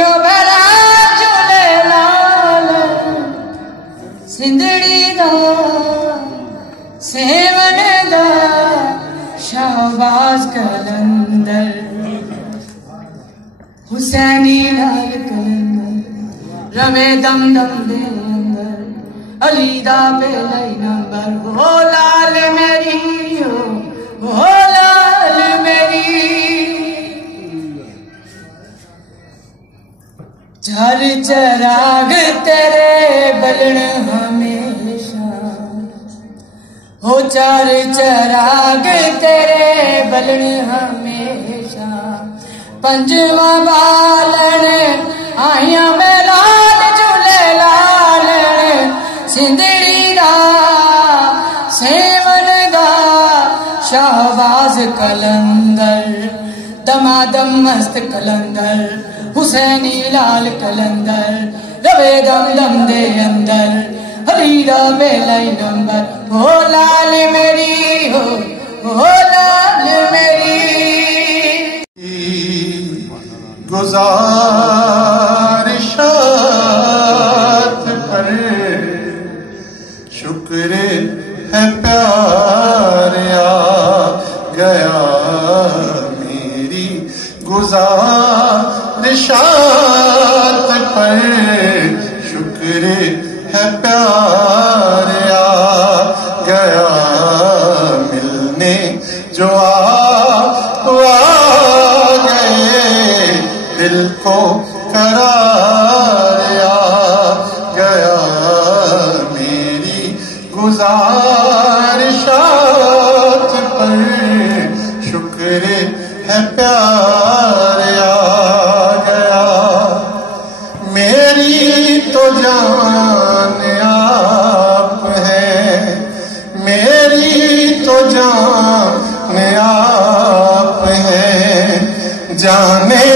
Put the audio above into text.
ओ भला झूले लाल सिंधड़ी दा सेवन दा शाहबाज कलंदर हुसैनी लाल कलंदर रमे दम दम दे अंदर अली दा पहला नंबर हो लाल मेरी हो लाल मेरी चार चराग तेरे बलन हमेशा हो चार चराग तेरे बलन हमेशा पंजवा बालन आया में लाल झूले लाल सिंधड़ी दा सेवन दा शाहबाज कलंदर दमादम मस्त कलंदर हुसैनी लाल कलंदर रवे दम दम दे अंदर हरीरा बेलाई नंबर हो लाल मेरी हो लाल मेरी गुजारिशात पर शुक्र है प्यार आ गया मेरी गुजारिशात पर शुक्र है प्यार आ गया मिलने जो आ गए दिल को करार आ गया मेरी गुजारिशात पर शुक्र है प्यार आ गया मेरी तो जान आप है मेरी तो जान आप है जाने